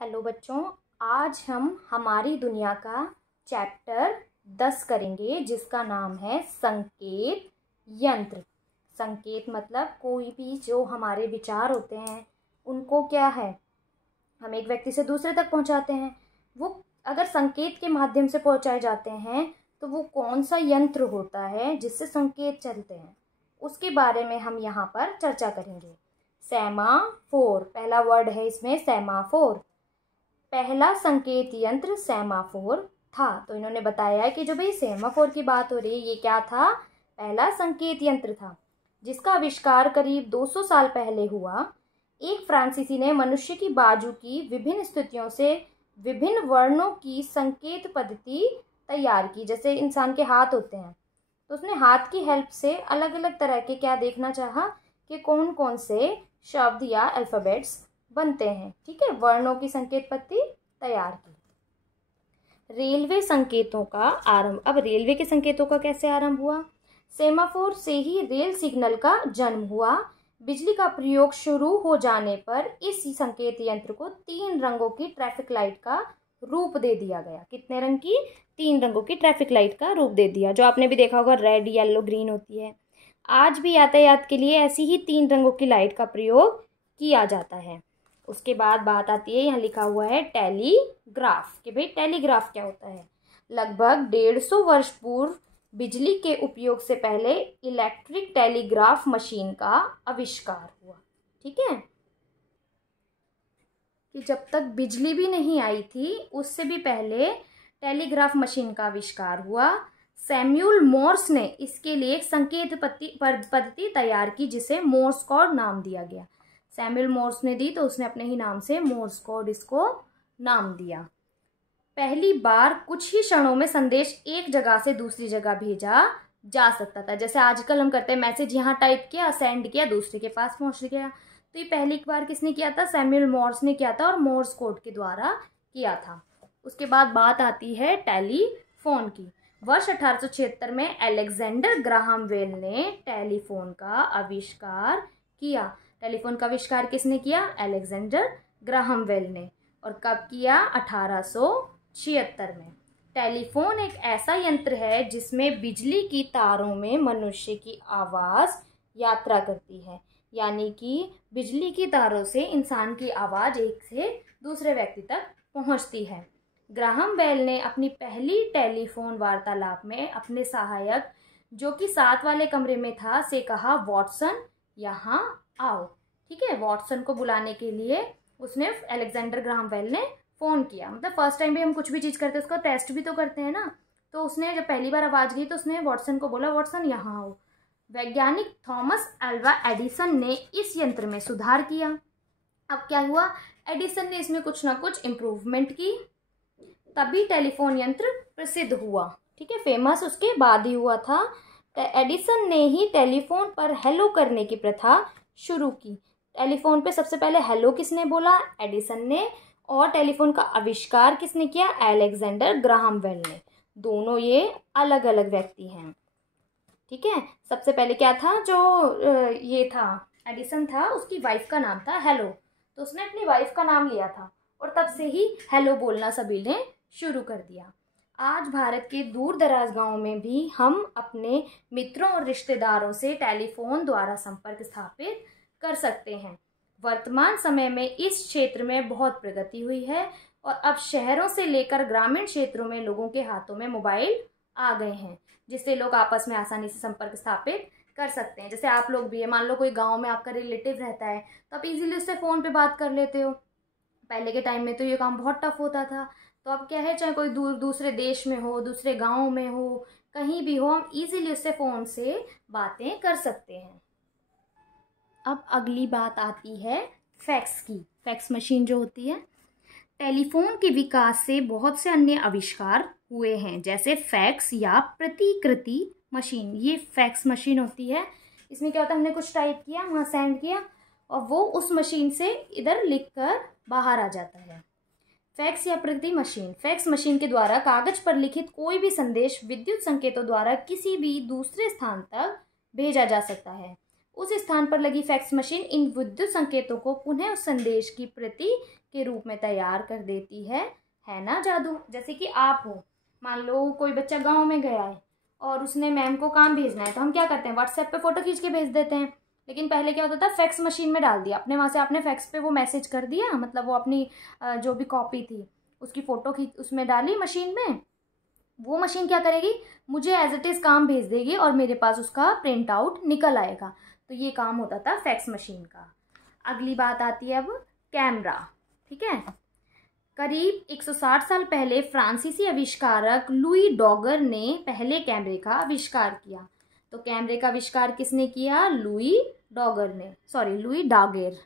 Hello बच्चों, आज हम हमारी दुनिया का चैप्टर 10 करेंगे जिसका नाम है संकेत यंत्र। संकेत मतलब कोई भी जो हमारे विचार होते हैं उनको क्या है, हम एक व्यक्ति से दूसरे तक पहुंचाते हैं। वो अगर संकेत के माध्यम से पहुंचाए जाते हैं तो वो कौन सा यंत्र होता है जिससे संकेत चलते हैं, उसके बारे में हम यहाँ पर चर्चा करेंगे। सेमाफोर पहला वर्ड है इसमें, सेमाफोर। पहला संकेत यंत्र सेमाफोर था। तो इन्होंने बताया है कि जो भाई सेमाफोर की बात हो रही है, ये क्या था? पहला संकेत यंत्र था जिसका आविष्कार करीब 200 साल पहले हुआ। एक फ्रांसीसी ने मनुष्य की बाजू की विभिन्न स्थितियों से विभिन्न वर्णों की संकेत पद्धति तैयार की। जैसे इंसान के हाथ होते हैं तो उसने हाथ की हेल्प से अलग अलग तरह के क्या देखना चाहा कि कौन कौन से शब्द या अल्फ़ाबेट्स बनते हैं। ठीक है, वर्णों की संकेत पद्धति तैयार की। रेलवे संकेतों का आरंभ। अब रेलवे के संकेतों का कैसे आरंभ हुआ? सेमाफोर से ही रेल सिग्नल का जन्म हुआ। बिजली का प्रयोग शुरू हो जाने पर इस संकेत यंत्र को 3 रंगों की ट्रैफिक लाइट का रूप दे दिया गया। कितने रंग की? 3 रंगों की ट्रैफिक लाइट का रूप दे दिया, जो आपने भी देखा होगा, रेड, येलो, ग्रीन होती है। आज भी यातायात के लिए ऐसी ही 3 रंगों की लाइट का प्रयोग किया जाता है। उसके बाद बात आती है, यहाँ लिखा हुआ है टेलीग्राफ, कि भाई टेलीग्राफ क्या होता है। लगभग 150 वर्ष पूर्व बिजली के उपयोग से पहले इलेक्ट्रिक टेलीग्राफ मशीन का आविष्कार हुआ। ठीक है, कि जब तक बिजली भी नहीं आई थी उससे भी पहले टेलीग्राफ मशीन का आविष्कार हुआ। सैमुअल मोर्स ने इसके लिए एक संकेत पद्धति तैयार की जिसे मोर्स कोड नाम दिया गया। सैमुअल मोर्स ने दी तो उसने अपने ही नाम से मोर्स कोड इसको नाम दिया। पहली बार कुछ ही क्षणों में संदेश एक जगह से दूसरी जगह भेजा जा सकता था। जैसे आजकल हम करते हैं, मैसेज यहाँ टाइप किया, सेंड किया, दूसरे के पास पहुँच गया। तो ये पहली बार किसने किया था? सैमुअल मोर्स ने किया था और मोर्स कोड के द्वारा किया था। उसके बाद बात आती है टेलीफोन की। वर्ष 1876 में अलेक्जेंडर ग्राहम बेल ने टेलीफोन का आविष्कार किया। टेलीफोन का आविष्कार किसने किया? अलेक्जेंडर ग्राहम बेल ने। और कब किया? 1876 में। टेलीफोन एक ऐसा यंत्र है जिसमें बिजली की तारों में मनुष्य की आवाज़ यात्रा करती है, यानी कि बिजली की तारों से इंसान की आवाज़ एक से दूसरे व्यक्ति तक पहुंचती है। ग्राहम बेल ने अपनी पहली टेलीफोन वार्तालाप में अपने सहायक, जो कि साथ वाले कमरे में था, से कहा, वॉटसन यहाँ आओ। ठीक है, वॉटसन को बुलाने के लिए उसने, अलेक्जेंडर ग्राहम बेल ने फ़ोन किया। मतलब फर्स्ट टाइम भी हम कुछ भी चीज़ करते हैं उसका टेस्ट भी तो करते हैं ना। तो उसने जब पहली बार आवाज़ गई तो उसने वॉटसन को बोला, वॉटसन यहाँ आओ। वैज्ञानिक थॉमस अल्वा एडिसन ने इस यंत्र में सुधार किया। अब क्या हुआ? एडिसन ने इसमें कुछ ना कुछ इम्प्रूवमेंट की, तभी टेलीफोन यंत्र प्रसिद्ध हुआ। ठीक है, फेमस उसके बाद ही हुआ था। एडिसन ने ही टेलीफोन पर हेलो करने की प्रथा शुरू की। टेलीफोन पे सबसे पहले हेलो किसने बोला? एडिसन ने। और टेलीफोन का आविष्कार किसने किया? अलेक्जेंडर ग्राहम बेल ने। दोनों ये अलग अलग व्यक्ति हैं। ठीक है, सबसे पहले क्या था, जो ये था एडिसन था, उसकी वाइफ का नाम था हेलो, तो उसने अपनी वाइफ का नाम लिया था और तब से ही हेलो बोलना सभी ने शुरू कर दिया। आज भारत के दूर दराज गाँव में भी हम अपने मित्रों और रिश्तेदारों से टेलीफोन द्वारा संपर्क स्थापित कर सकते हैं। वर्तमान समय में इस क्षेत्र में बहुत प्रगति हुई है और अब शहरों से लेकर ग्रामीण क्षेत्रों में लोगों के हाथों में मोबाइल आ गए हैं, जिससे लोग आपस में आसानी से संपर्क स्थापित कर सकते हैं। जैसे आप लोग भी है, मान लो कोई गांव में आपका रिलेटिव रहता है तो आप इजीली उससे फ़ोन पे बात कर लेते हो। पहले के टाइम में तो ये काम बहुत टफ होता था। तो अब क्या है, चाहे कोई दूसरे देश में हो, दूसरे गाँव में हो, कहीं भी हो, हम इजीली उससे फ़ोन से बातें कर सकते हैं। अब अगली बात आती है फैक्स की। फैक्स मशीन जो होती है, टेलीफोन के विकास से बहुत से अन्य आविष्कार हुए हैं, जैसे फैक्स या प्रतिकृति मशीन। ये फैक्स मशीन होती है, इसमें क्या होता है, हमने कुछ टाइप किया, वहाँ सेंड किया और वो उस मशीन से इधर लिखकर बाहर आ जाता है। फैक्स या प्रतिकृति मशीन। फैक्स मशीन के द्वारा कागज पर लिखित कोई भी संदेश विद्युत संकेतों द्वारा किसी भी दूसरे स्थान तक भेजा जा सकता है। उस स्थान पर लगी फैक्स मशीन इन विद्युत संकेतों को पुनः उस संदेश की प्रति के रूप में तैयार कर देती है ना जादू। जैसे कि आप हो, मान लो कोई बच्चा गांव में गया है और उसने मैम को काम भेजना है, तो हम क्या करते हैं, व्हाट्सएप पे फ़ोटो खींच के भेज देते हैं। लेकिन पहले क्या होता था, फैक्स मशीन में डाल दिया अपने, वहाँ से आपने फैक्स पे वो मैसेज कर दिया, मतलब वो अपनी जो भी कॉपी थी उसकी फ़ोटो खींच उसमें डाली मशीन में, वो मशीन क्या करेगी, मुझे एज इट इज़ काम भेज देगी और मेरे पास उसका प्रिंट आउट निकल आएगा। तो ये काम होता था फैक्स मशीन का। अगली बात आती है अब कैमरा। ठीक है, करीब 160 साल पहले फ्रांसीसी आविष्कारक लुई डॉगर ने पहले कैमरे का आविष्कार किया। तो कैमरे का आविष्कार किसने किया, लुई डॉगर ने, सॉरी लुई डागेर।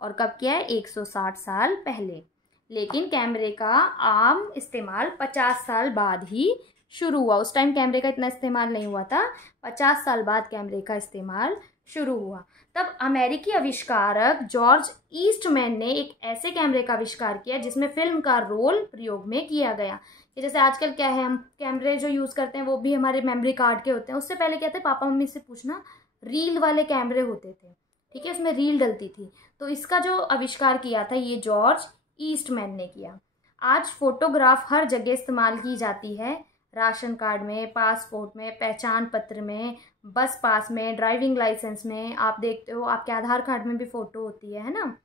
और कब किया है, 160 साल पहले। लेकिन कैमरे का आम इस्तेमाल 50 साल बाद ही शुरू हुआ। उस टाइम कैमरे का इतना इस्तेमाल नहीं हुआ था, 50 साल बाद कैमरे का इस्तेमाल शुरू हुआ। तब अमेरिकी आविष्कारक जॉर्ज ईस्टमैन ने एक ऐसे कैमरे का आविष्कार किया जिसमें फिल्म का रोल प्रयोग में किया गया। कि जैसे आजकल क्या है, हम कैमरे जो यूज़ करते हैं वो भी हमारे मेमोरी कार्ड के होते हैं। उससे पहले क्या थे, पापा मम्मी से पूछना, रील वाले कैमरे होते थे। ठीक है, इसमें रील डलती थी। तो इसका जो आविष्कार किया था ये जॉर्ज ईस्टमैन ने किया। आज फोटोग्राफ हर जगह इस्तेमाल की जाती है, राशन कार्ड में, पासपोर्ट में, पहचान पत्र में, बस पास में, ड्राइविंग लाइसेंस में। आप देखते हो आपके आधार कार्ड में भी फ़ोटो होती है ना।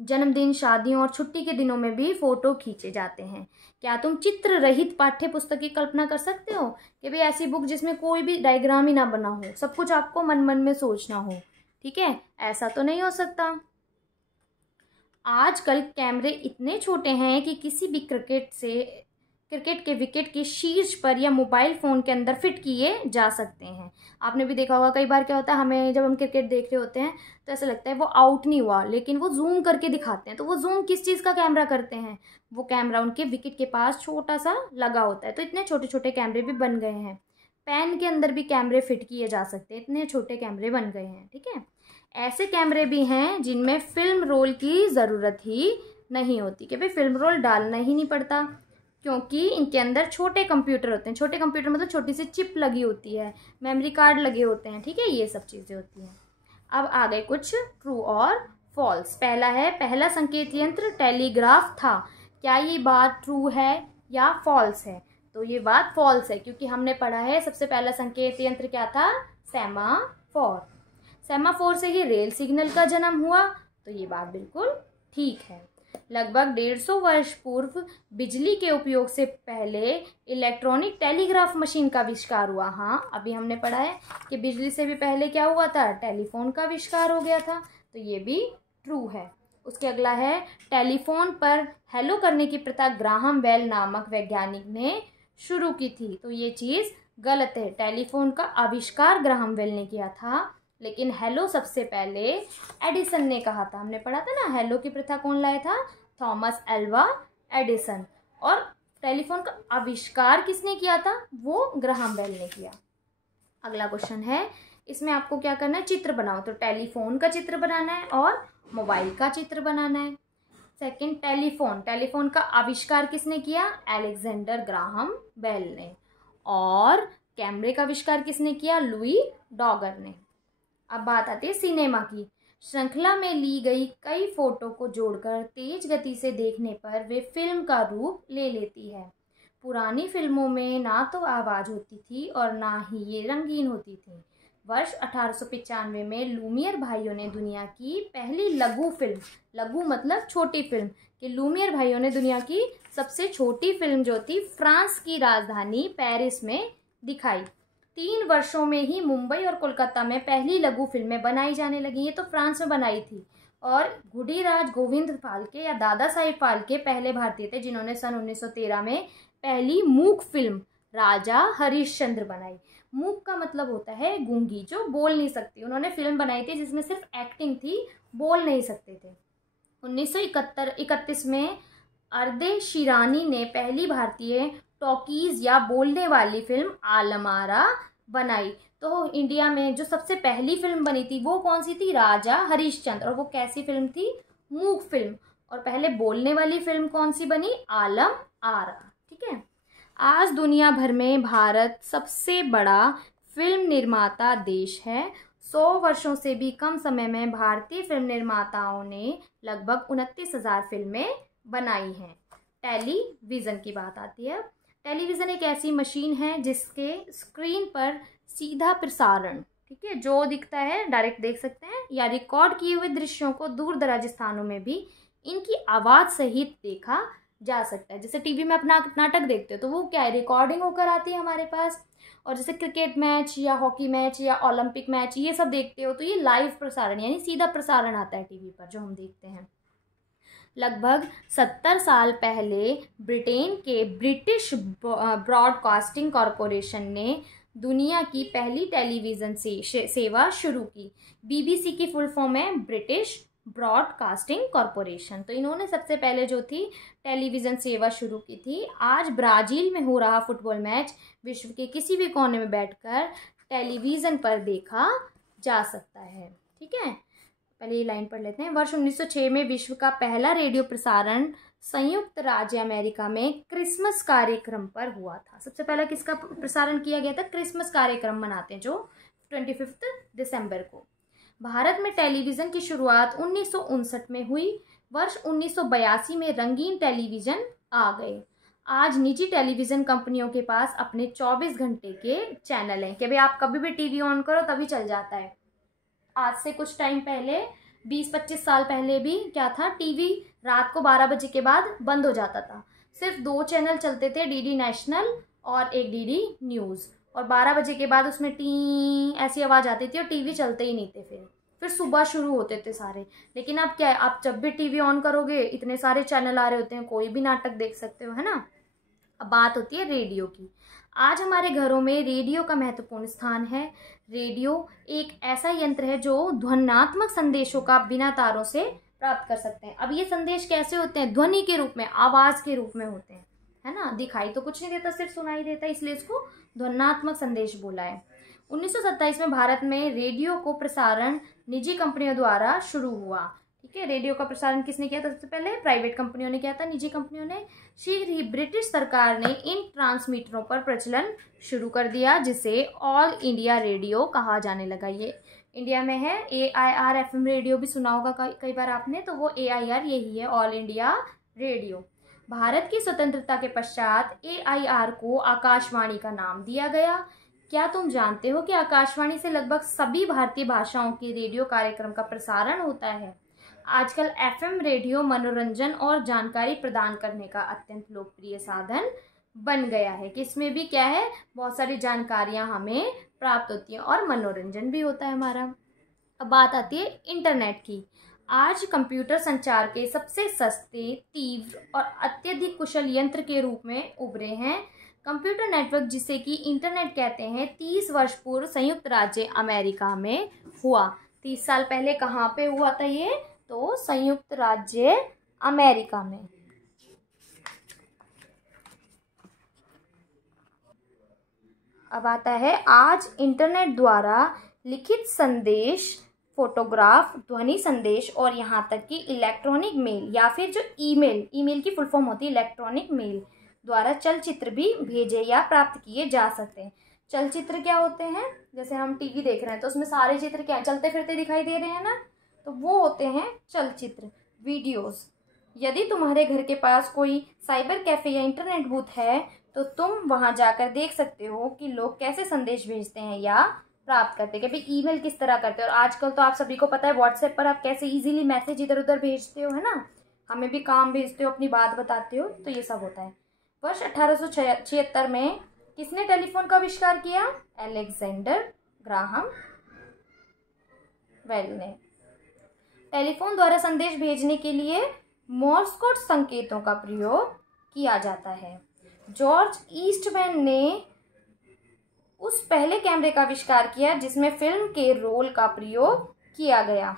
जन्मदिन, शादियों और छुट्टी के दिनों में भी फ़ोटो खींचे जाते हैं। क्या तुम चित्र रहित पाठ्य पुस्तक की कल्पना कर सकते हो कि भाई ऐसी बुक जिसमें कोई भी डायग्राम ही ना बना हो, सब कुछ आपको मन मन में सोचना हो। ठीक है, ऐसा तो नहीं हो सकता। आजकल कैमरे इतने छोटे हैं कि किसी भी क्रिकेट के विकेट के शीर्ष पर या मोबाइल फ़ोन के अंदर फिट किए जा सकते हैं। आपने भी देखा होगा, कई बार क्या होता है, हमें जब हम क्रिकेट देख रहे होते हैं तो ऐसा लगता है वो आउट नहीं हुआ, लेकिन वो जूम करके दिखाते हैं। तो वो जूम किस चीज़ का कैमरा करते हैं, वो कैमरा उनके विकेट के पास छोटा सा लगा होता है। तो इतने छोटे छोटे कैमरे भी बन गए हैं। पेन के अंदर भी कैमरे फिट किए जा सकते हैं, इतने छोटे कैमरे बन गए हैं। ठीक है, ऐसे कैमरे भी हैं जिनमें फिल्म रोल की ज़रूरत ही नहीं होती, कि भाई फिल्म रोल डालना ही नहीं पड़ता, क्योंकि इनके अंदर छोटे कंप्यूटर होते हैं। छोटे कंप्यूटर मतलब छोटी सी चिप लगी होती है, मेमोरी कार्ड लगे होते हैं। ठीक है, ये सब चीज़ें होती हैं। अब आ गए कुछ ट्रू और फॉल्स। पहला है, पहला संकेत यंत्र टेलीग्राफ था। क्या ये बात ट्रू है या फॉल्स है? तो ये बात फॉल्स है, क्योंकि हमने पढ़ा है सबसे पहला संकेत यंत्र क्या था, सेमाफोर। सेमाफोर से ही रेल सिग्नल का जन्म हुआ। तो ये बात बिल्कुल ठीक है। लगभग 150 वर्ष पूर्व बिजली के उपयोग से पहले इलेक्ट्रॉनिक टेलीग्राफ मशीन का आविष्कार हुआ। हाँ, अभी हमने पढ़ा है कि बिजली से भी पहले क्या हुआ था, टेलीफोन का आविष्कार हो गया था। तो ये भी ट्रू है। उसके अगला है, टेलीफोन पर हेलो करने की प्रथा ग्राहम बेल नामक वैज्ञानिक ने शुरू की थी। तो ये चीज़ गलत है। टेलीफोन का आविष्कार ग्राहम बेल ने किया था, लेकिन हेलो सबसे पहले एडिसन ने कहा था। हमने पढ़ा था ना, हेलो की प्रथा कौन लाया था, थॉमस एल्वा एडिसन। और टेलीफोन का आविष्कार किसने किया था, वो ग्राहम बेल ने किया। अगला क्वेश्चन है, इसमें आपको क्या करना है, चित्र बनाओ। तो टेलीफोन का चित्र बनाना है और मोबाइल का चित्र बनाना है। सेकंड, टेलीफोन का आविष्कार किसने किया, अलेक्जेंडर ग्राहम बेल ने। और कैमरे का आविष्कार किसने किया, लुई डॉगर ने। अब बात आती है सिनेमा की। श्रृंखला में ली गई कई फोटो को जोड़कर तेज गति से देखने पर वे फिल्म का रूप ले लेती है। पुरानी फिल्मों में ना तो आवाज़ होती थी और ना ही ये रंगीन होती थी। वर्ष 1895 में लूमियर भाइयों ने दुनिया की पहली लघु फिल्म, लघु मतलब छोटी फिल्म, कि लूमियर भाइयों ने दुनिया की सबसे छोटी फिल्म जो थी फ्रांस की राजधानी पेरिस में दिखाई। 3 वर्षों में ही मुंबई और कोलकाता में पहली लघु फिल्में बनाई जाने लगी। ये तो फ्रांस में बनाई थी। और गुडीराज गोविंद फाल्के या दादा साहिब फाल्के पहले भारतीय थे जिन्होंने सन 1913 में पहली मूक फिल्म राजा हरिश्चंद्र बनाई। मूक का मतलब होता है गूंगी, जो बोल नहीं सकती। उन्होंने फिल्म बनाई थी जिसमें सिर्फ एक्टिंग थी, बोल नहीं सकते थे। 1931 में अर्दे शिरानी ने पहली भारतीय टॉकीज या बोलने वाली फिल्म आलमारा बनाई। तो इंडिया में जो सबसे पहली फिल्म बनी थी वो कौन सी थी, राजा हरिश्चंद्र। और वो कैसी फिल्म थी, मूक फिल्म। और पहले बोलने वाली फिल्म कौन सी बनी, आलम आरा। ठीक है, आज दुनिया भर में भारत सबसे बड़ा फिल्म निर्माता देश है 100 वर्षों से भी कम समय में भारतीय फिल्म निर्माताओं ने लगभग 29,000 फिल्में बनाई हैं। टेलीविज़न की बात आती है। टेलीविज़न एक ऐसी मशीन है जिसके स्क्रीन पर सीधा प्रसारण, ठीक है, जो दिखता है डायरेक्ट देख सकते हैं, या रिकॉर्ड किए हुए दृश्यों को दूर दराज स्थानों में भी इनकी आवाज़ सहित देखा जा सकता है। जैसे टीवी में अपना नाटक देखते हो तो वो क्या है, रिकॉर्डिंग होकर आती है हमारे पास। और जैसे क्रिकेट मैच या हॉकी मैच या ओलंपिक मैच ये सब देखते हो तो ये लाइव प्रसारण यानी सीधा प्रसारण आता है टीवी पर जो हम देखते हैं। लगभग 70 साल पहले ब्रिटेन के ब्रिटिश ब्रॉडकास्टिंग कॉरपोरेशन ने दुनिया की पहली टेलीविज़न सेवा शुरू की। बीबीसी की फुल फॉर्म है ब्रिटिश ब्रॉडकास्टिंग कॉरपोरेशन। तो इन्होंने सबसे पहले जो थी टेलीविज़न सेवा शुरू की थी। आज ब्राज़ील में हो रहा फुटबॉल मैच विश्व के किसी भी कोने में बैठकर टेलीविज़न पर देखा जा सकता है। ठीक है, पहले ये लाइन पढ़ लेते हैं। वर्ष 1906 में विश्व का पहला रेडियो प्रसारण संयुक्त राज्य अमेरिका में क्रिसमस कार्यक्रम पर हुआ था। सबसे पहला किसका प्रसारण किया गया था? क्रिसमस कार्यक्रम मनाते हैं जो 25 दिसंबर को। भारत में टेलीविज़न की शुरुआत 1959 में हुई। वर्ष 1982 में रंगीन टेलीविज़न आ गए। आज निजी टेलीविज़न कंपनियों के पास अपने 24 घंटे के चैनल हैं कि भाई आप कभी भी टीवी ऑन करो तभी चल जाता है। आज से कुछ टाइम पहले 20-25 साल पहले भी क्या था, टीवी रात को 12 बजे के बाद बंद हो जाता था। सिर्फ 2 चैनल चलते थे, डीडी नेशनल और एक डीडी न्यूज़, और 12 बजे के बाद उसमें टी ऐसी आवाज़ आती थी और टीवी चलते ही नहीं थे। फिर सुबह शुरू होते थे सारे। लेकिन अब क्या है, आप जब भी टीवी ऑन करोगे इतने सारे चैनल आ रहे होते हैं, कोई भी नाटक देख सकते हो, है ना। अब बात होती है रेडियो की। आज हमारे घरों में रेडियो का महत्वपूर्ण स्थान है। रेडियो एक ऐसा यंत्र है जो ध्वन्यात्मक संदेशों का बिना तारों से प्राप्त कर सकते हैं। अब ये संदेश कैसे होते हैं? ध्वनि के रूप में, आवाज़ के रूप में होते हैं, है ना। दिखाई तो कुछ नहीं देता, सिर्फ सुनाई देता, इसलिए इसको ध्वन्यात्मक संदेश बोला है। 1927 में भारत में रेडियो को प्रसारण निजी कंपनियों द्वारा शुरू हुआ। ठीक है, रेडियो का प्रसारण किसने किया था? सबसे पहले प्राइवेट कंपनियों ने किया था, निजी कंपनियों ने। शीघ्र ही ब्रिटिश सरकार ने इन ट्रांसमीटरों पर प्रचलन शुरू कर दिया जिसे ऑल इंडिया रेडियो कहा जाने लगा। ये इंडिया में है। AIR FM रेडियो भी सुना होगा कई बार आपने, तो वो AIR यही है, ऑल इंडिया रेडियो। भारत की स्वतंत्रता के पश्चात AIR को आकाशवाणी का नाम दिया गया। क्या तुम जानते हो कि आकाशवाणी से लगभग सभी भारतीय भाषाओं के रेडियो कार्यक्रम का प्रसारण होता है? आजकल FM रेडियो मनोरंजन और जानकारी प्रदान करने का अत्यंत लोकप्रिय साधन बन गया है कि इसमें भी क्या है, बहुत सारी जानकारियां हमें प्राप्त होती हैं और मनोरंजन भी होता है हमारा। अब बात आती है इंटरनेट की। आज कंप्यूटर संचार के सबसे सस्ते, तीव्र और अत्यधिक कुशल यंत्र के रूप में उभरे हैं। कंप्यूटर नेटवर्क, जिसे कि इंटरनेट कहते हैं, 30 वर्ष पूर्व संयुक्त राज्य अमेरिका में हुआ। 30 साल पहले कहाँ पे हुआ था ये? तो संयुक्त राज्य अमेरिका में। अब आता है, आज इंटरनेट द्वारा लिखित संदेश, फोटोग्राफ, ध्वनि संदेश और यहाँ तक कि इलेक्ट्रॉनिक मेल या फिर जो ईमेल की फुल फॉर्म होती है इलेक्ट्रॉनिक मेल द्वारा चलचित्र भी भेजे या प्राप्त किए जा सकते हैं। चलचित्र क्या होते हैं? जैसे हम टीवी देख रहे हैं तो उसमें सारे चित्र क्या चलते फिरते दिखाई दे रहे हैं ना, तो वो होते हैं चलचित्र, वीडियोस। यदि तुम्हारे घर के पास कोई साइबर कैफे या इंटरनेट बूथ है तो तुम वहां जाकर देख सकते हो कि लोग कैसे संदेश भेजते हैं या प्राप्त करते हैं, कि भाई ईमेल किस तरह करते हैं। और आजकल तो आप सभी को पता है व्हाट्सएप पर आप कैसे इजीली मैसेज इधर उधर भेजते हो, है ना। हमें भी काम भेजते हो, अपनी बात बताते हो, तो ये सब होता है। वर्ष 1876 में किसने टेलीफोन का आविष्कार किया? अलेक्जेंडर ग्राहम बेल ने। टेलीफोन द्वारा संदेश भेजने के लिए मोर्स कोड संकेतों का प्रयोग किया जाता है। जॉर्ज ईस्टमैन ने उस पहले कैमरे का आविष्कार किया जिसमें फिल्म के रोल का प्रयोग किया गया।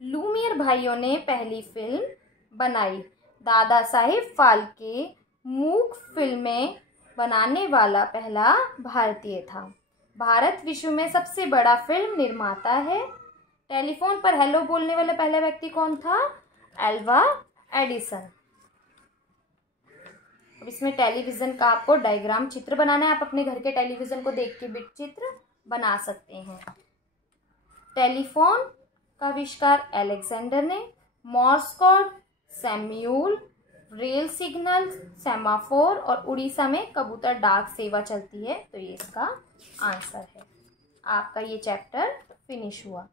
लूमियर भाइयों ने पहली फिल्म बनाई। दादा साहेब फाल्के मूक फिल्में बनाने वाला पहला भारतीय था। भारत विश्व में सबसे बड़ा फिल्म निर्माता है। टेलीफोन पर हेलो बोलने वाला पहला व्यक्ति कौन था? Alva Edison. अब इसमें टेलीविज़न का आपको डायग्राम चित्र बनाना है। आप अपने घर के टेलीविज़न को देख के भी चित्र बना सकते हैं। टेलीफोन का आविष्कार अलेक्जेंडर ने, Moore's code Samuel, rail signal semaphore, और उड़ीसा में कबूतर डाक सेवा चलती है। तो ये इसका आंसर है। आपका ये चैप्टर फिनिश हुआ।